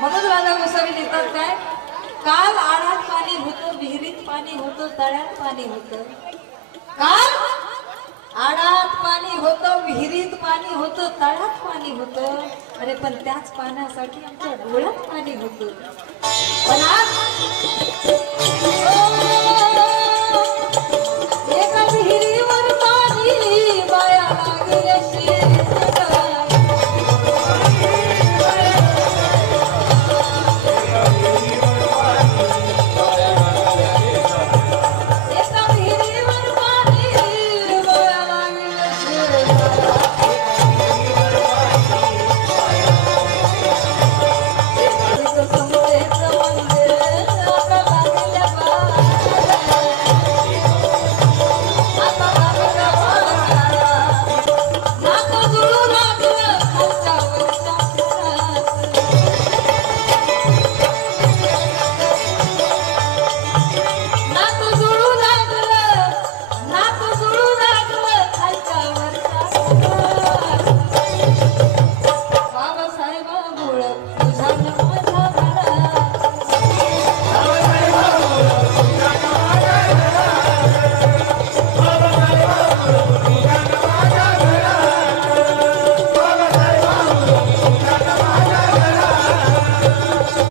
म्हणून राधा गोसावी लिहितात काय, काल आडात पाणी होतं, विहिरीत पाणी होतं, तळ्यात पाणी होतं. काल आडात पाणी होतं, विहिरीत पाणी होतं, तळ्यात पाणी होतं. अरे पण त्याच पाण्यासाठी आमच्या डोळ्यात पाणी होतं.